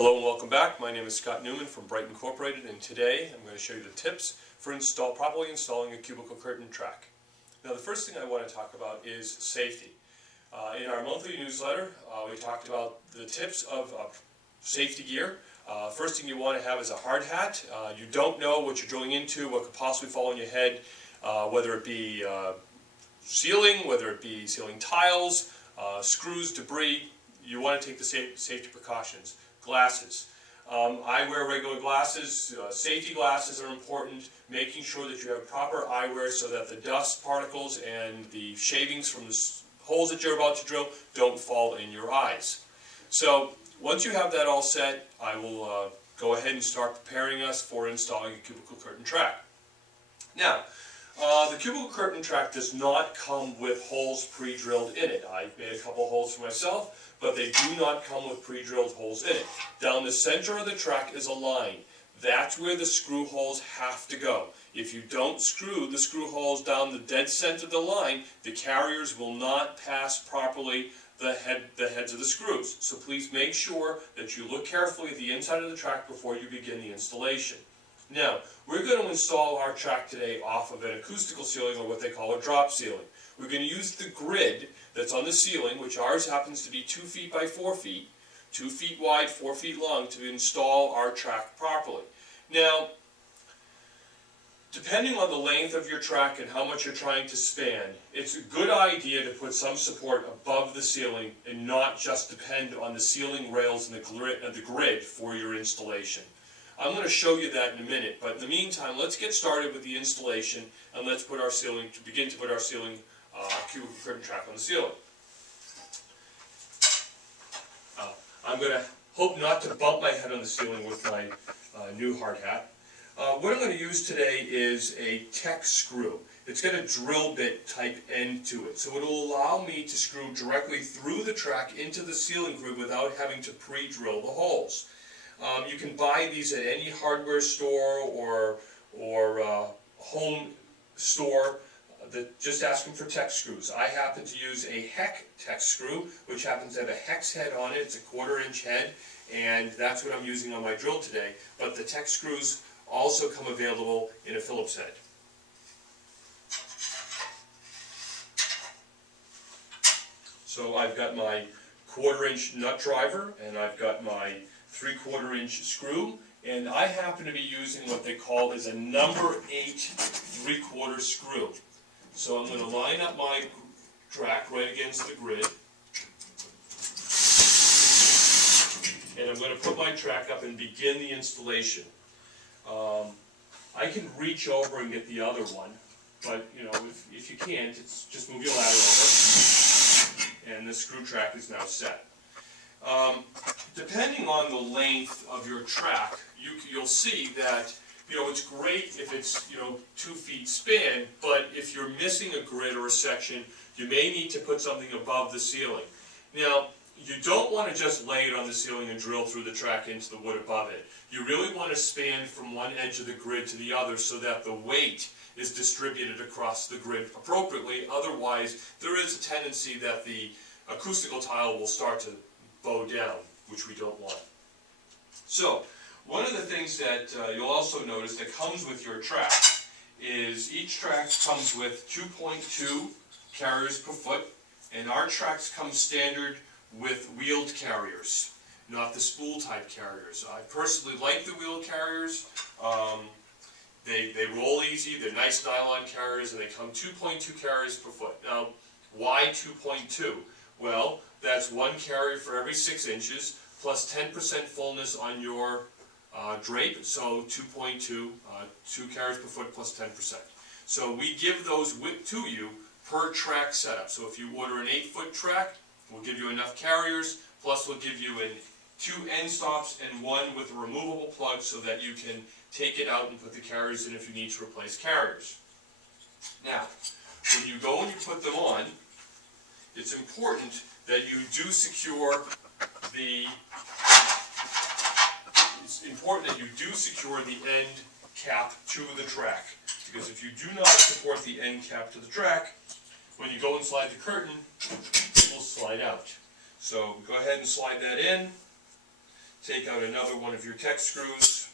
Hello and welcome back. My name is Scott Newman from Brite Incorporated, and today I'm going to show you the tips for properly installing a cubicle curtain track. Now, the first thing I want to talk about is safety. In our monthly newsletter, we talked about the tips of safety gear. First thing you want to have is a hard hat. You don't know what you're drilling into, what could possibly fall on your head, whether it be ceiling, whether it be ceiling tiles, screws, debris. You want to take the safety precautions. Glasses. I wear regular glasses. Safety glasses are important. Making sure that you have proper eyewear so that the dust particles and the shavings from the holes that you're about to drill don't fall in your eyes. So once you have that all set, I will go ahead and start preparing us for installing a cubicle curtain track. Now, the cubicle curtain track does not come with holes pre-drilled in it. I've made a couple holes for myself, but they do not come with pre-drilled holes in it. Down the center of the track is a line. That's where the screw holes have to go. If you don't screw the screw holes down the dead center of the line, the carriers will not pass properly the heads of the screws. So please make sure that you look carefully at the inside of the track before you begin the installation. Now, we're going to install our track today off of an acoustical ceiling, or what they call a drop ceiling. We're going to use the grid that's on the ceiling, which ours happens to be 2 feet by 4 feet, 2 feet wide, 4 feet long, to install our track properly. Now, depending on the length of your track and how much you're trying to span, it's a good idea to put some support above the ceiling and not just depend on the ceiling rails and the grid for your installation. I'm going to show you that in a minute, but in the meantime, let's get started with the installation and let's put our begin to put our cubicle curtain track on the ceiling. I'm going to hope not to bump my head on the ceiling with my new hard hat. What I'm going to use today is a Tech screw. It's got a drill bit type end to it, so it will allow me to screw directly through the track into the ceiling grid without having to pre-drill the holes. You can buy these at any hardware store or home store. Just ask them for Tech screws. I happen to use a Heck Tech screw, which happens to have a hex head on it. It's a 1/4 inch head, and that's what I'm using on my drill today. But the Tech screws also come available in a Phillips head. So I've got my 1/4 inch nut driver, and I've got my 3/4 inch screw, and I happen to be using what they call is a number 8 3/4 screw. So I'm going to line up my track right against the grid, and I'm going to put my track up and begin the installation. I can reach over and get the other one, but if you can't, it's just move your ladder over, and the screw track is now set. Depending on the length of your track, you'll see that it's great if it's 2 feet span, but if you're missing a grid or a section, you may need to put something above the ceiling. Now, you don't want to just lay it on the ceiling and drill through the track into the wood above it. You really want to span from one edge of the grid to the other so that the weight is distributed across the grid appropriately. Otherwise, there is a tendency that the acoustical tile will start to bow down, which we don't want. So, one of the things that you'll also notice that comes with your track is each track comes with 2.2 carriers per foot, and our tracks come standard with wheeled carriers, not the spool type carriers. I personally like the wheeled carriers. They roll easy, they're nice nylon carriers, and they come 2.2 carriers per foot. Now, why 2.2? Well, that's one carrier for every 6 inches, plus 10% fullness on your drape, so 2.2, 2 carriers per foot plus 10%. So we give those to you per track setup. So if you order an 8-foot track, we'll give you enough carriers, plus we'll give you 2 end stops and 1 with a removable plug so that you can take it out and put the carriers in if you need to replace carriers. Now, when you go and you put them on, it's important that you do secure the end cap to the track, because if you do not support the end cap to the track, when you go and slide the curtain, it will slide out. So go ahead and slide that in. take out another one of your tech screws.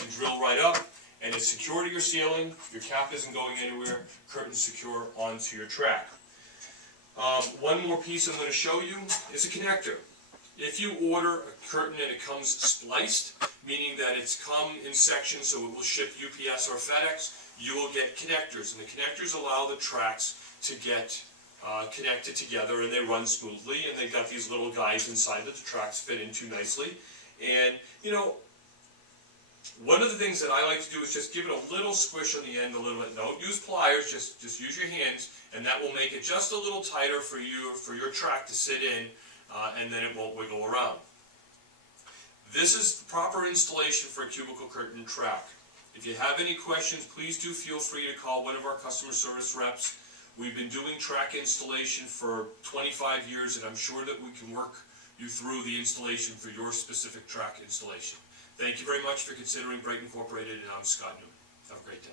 And drill right up, and it's secure to your ceiling, your cap isn't going anywhere, curtain's secure onto your track. One more piece I'm going to show you is a connector. If you order a curtain and it comes spliced, meaning that it's come in sections so it will ship UPS or FedEx, you will get connectors, and the connectors allow the tracks to get connected together, and they run smoothly, and they've got these little guides inside that the tracks fit into nicely. And you know, one of the things that I like to do is just give it a little squish on the end, a little bit. Don't use pliers, just use your hands, and that will make it just a little tighter for your track to sit in, and then it won't wiggle around. This is the proper installation for a cubicle curtain track. If you have any questions, please do feel free to call one of our customer service reps. We've been doing track installation for 25 years, and I'm sure that we can work you through the installation for your specific track installation. Thank you very much for considering Brite Incorporated, and I'm Scott Newman. Have a great day.